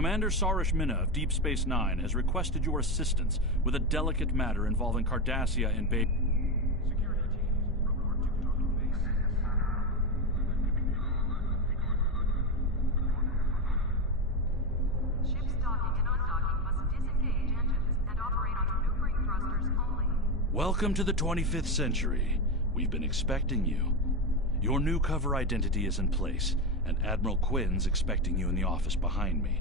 Commander Sarish Minna of Deep Space Nine has requested your assistance with a delicate matter involving Cardassia and Bay. Security teams, report to talking base. Ships docking and undocking must disengage engines and operate on maneuvering thrusters only. Welcome to the 25th century. We've been expecting you. Your new cover identity is in place, and Admiral Quinn's expecting you in the office behind me.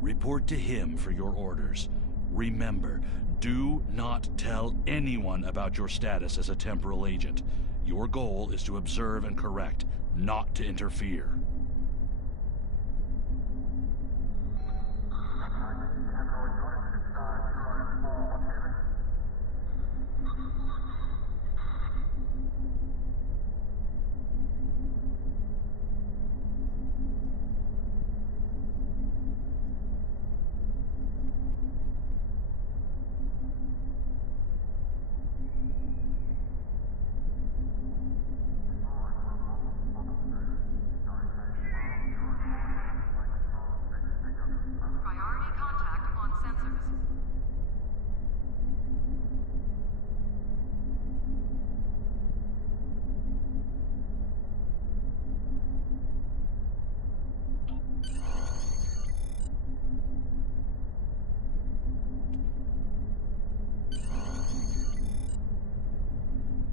Report to him for your orders. Remember, do not tell anyone about your status as a temporal agent. Your goal is to observe and correct, not to interfere. Priority contact on sensors.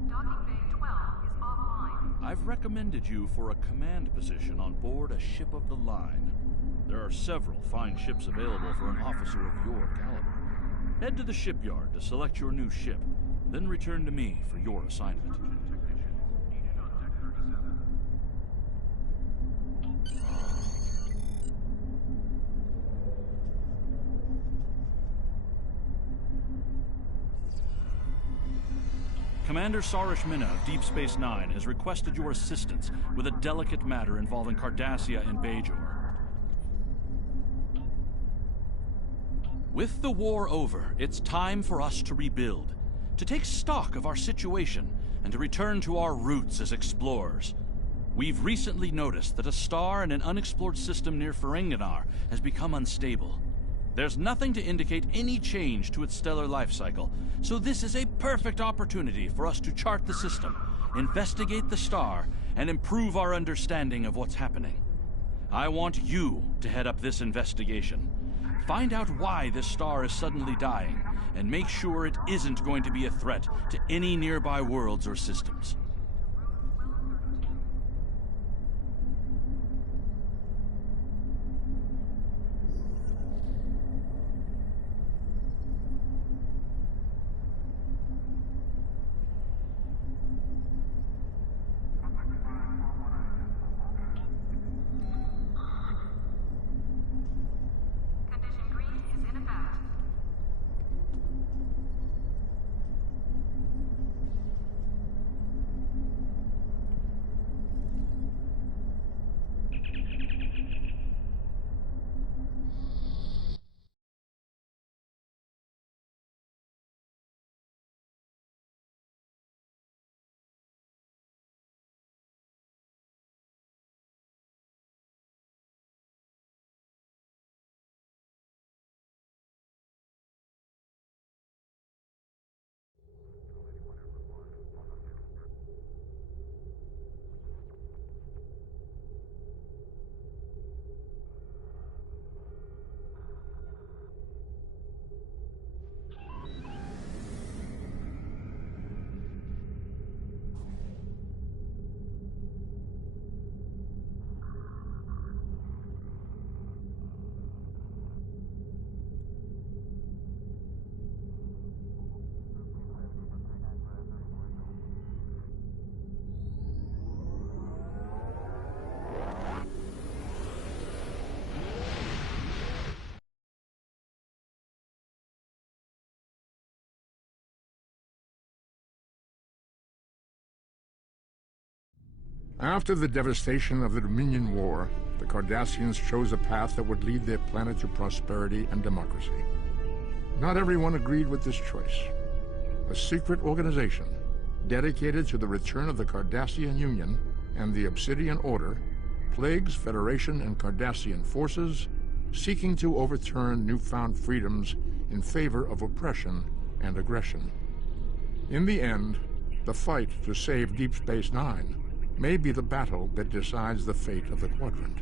Docking Bay 12 is offline. I've recommended you for a command position on board a ship of the line. There are several fine ships available for an officer of your caliber. Head to the shipyard to select your new ship, then return to me for your assignment. Technician needed on deck 37. Commander Sarish Minna of Deep Space Nine has requested your assistance with a delicate matter involving Cardassia and Bajor. With the war over, it's time for us to rebuild, to take stock of our situation, and to return to our roots as explorers. We've recently noticed that a star in an unexplored system near Ferenginar has become unstable. There's nothing to indicate any change to its stellar life cycle, so this is a perfect opportunity for us to chart the system, investigate the star, and improve our understanding of what's happening. I want you to head up this investigation. Find out why this star is suddenly dying, and make sure it isn't going to be a threat to any nearby worlds or systems. Condition green is in effect. After the devastation of the Dominion War, the Cardassians chose a path that would lead their planet to prosperity and democracy. Not everyone agreed with this choice. A secret organization dedicated to the return of the Cardassian Union and the Obsidian Order plagues Federation and Cardassian forces seeking to overturn newfound freedoms in favor of oppression and aggression. In the end, the fight to save Deep Space Nine may be the battle that decides the fate of the Quadrant.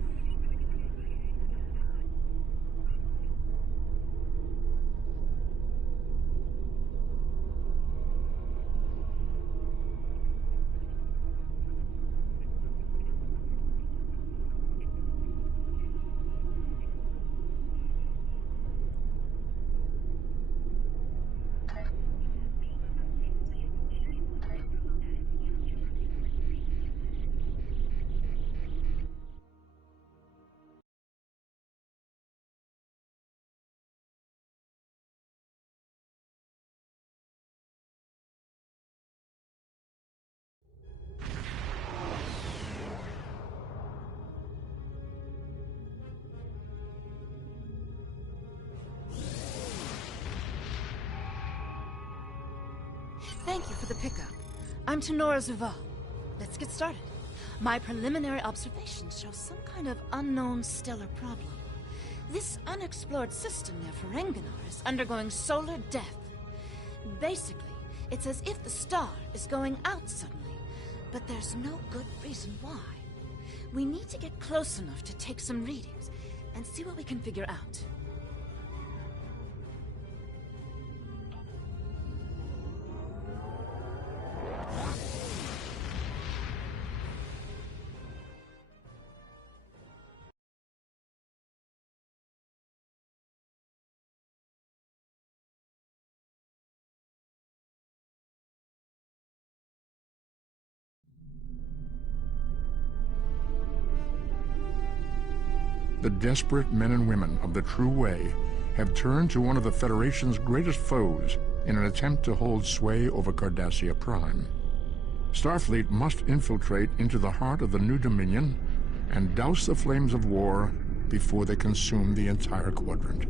Thank you for the pickup. I'm Tenora Zuval. Let's get started. My preliminary observations show some kind of unknown stellar problem. This unexplored system near Ferenginar is undergoing solar death. Basically, it's as if the star is going out suddenly, but there's no good reason why. We need to get close enough to take some readings and see what we can figure out. The desperate men and women of the True Way have turned to one of the Federation's greatest foes in an attempt to hold sway over Cardassia Prime. Starfleet must infiltrate into the heart of the New Dominion and douse the flames of war before they consume the entire quadrant.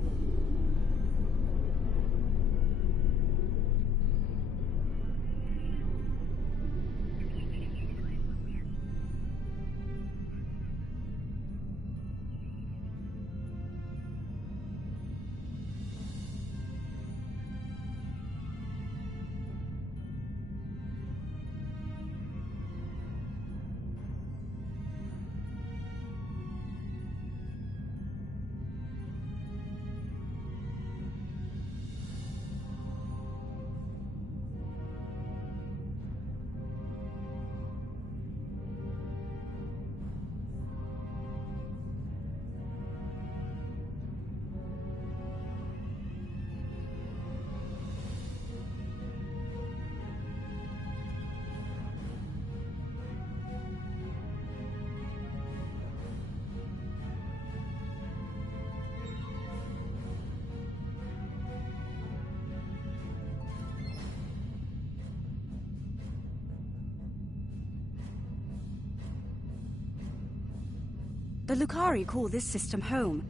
The Lukari call this system home.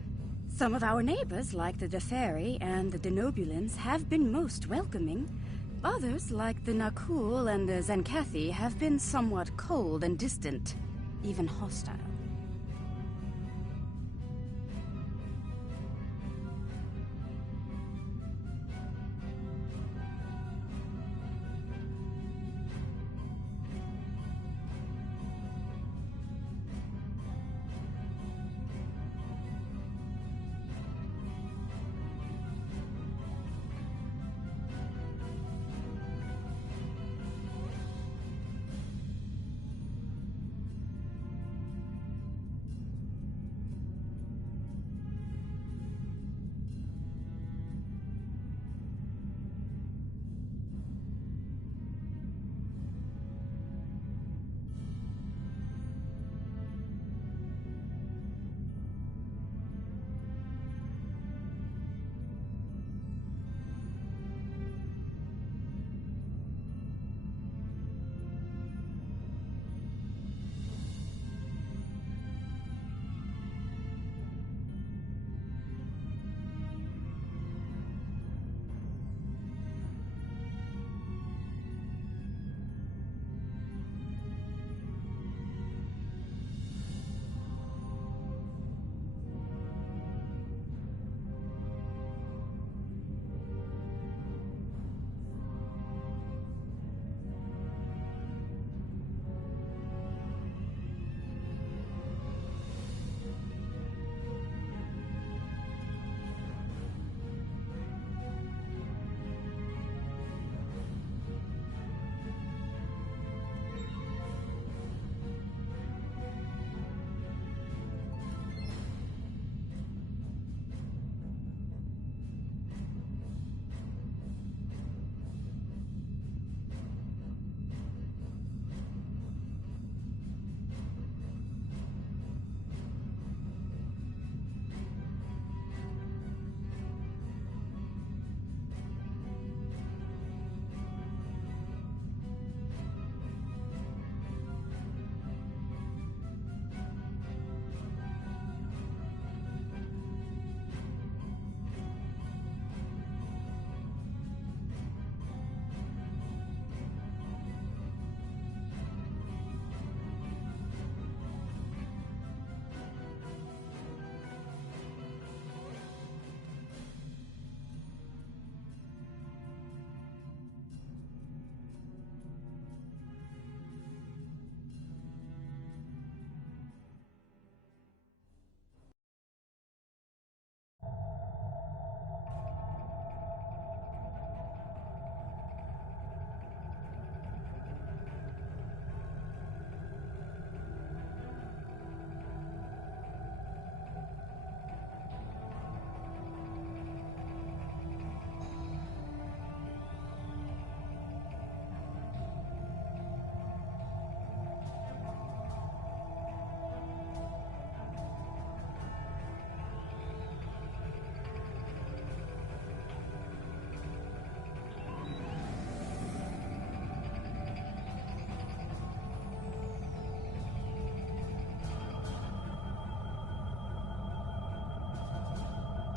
Some of our neighbors, like the Deferi and the Denobulans, have been most welcoming. Others, like the Nakul and the Zenkathi, have been somewhat cold and distant, even hostile.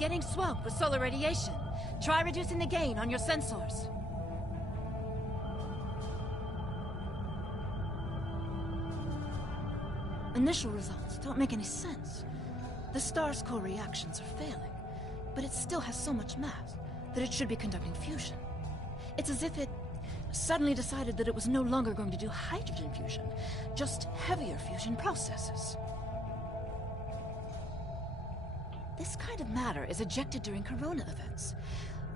getting swamped with solar radiation. Try reducing the gain on your sensors. Initial results don't make any sense. The star's core reactions are failing, but it still has so much mass that it should be conducting fusion. It's as if it suddenly decided that it was no longer going to do hydrogen fusion, just heavier fusion processes. This kind of matter is ejected during corona events.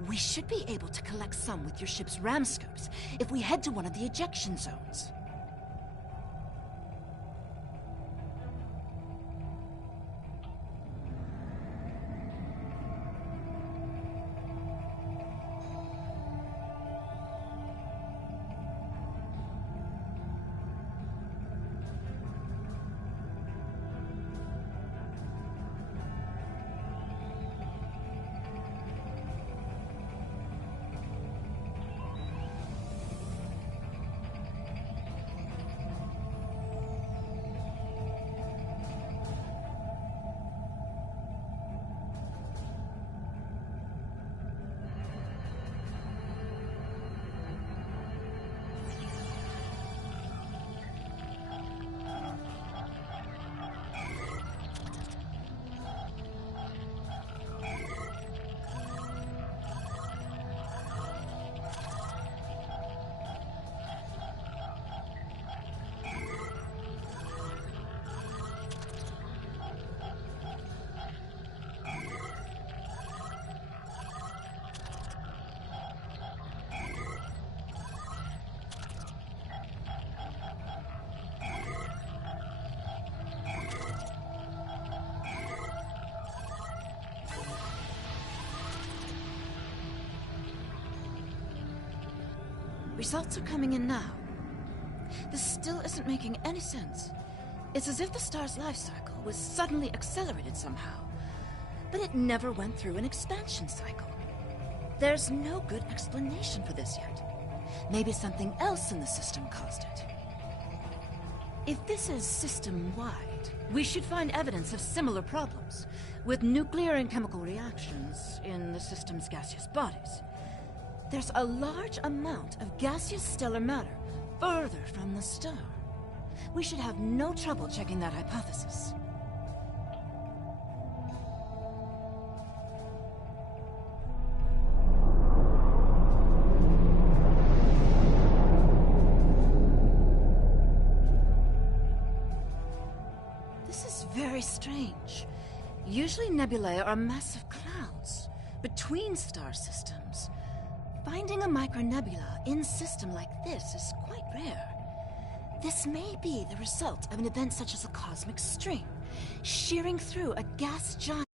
We should be able to collect some with your ship's ram scopes if we head to one of the ejection zones. Results are coming in now. This still isn't making any sense. It's as if the star's life cycle was suddenly accelerated somehow, but it never went through an expansion cycle. There's no good explanation for this yet. Maybe something else in the system caused it. If this is system-wide, we should find evidence of similar problems, with nuclear and chemical reactions in the system's gaseous bodies. There's a large amount of gaseous stellar matter further from the star. We should have no trouble checking that hypothesis. This is very strange. Usually nebulae are massive clouds between star systems. Finding a micronebula in a system like this is quite rare. This may be the result of an event such as a cosmic stream, shearing through a gas giant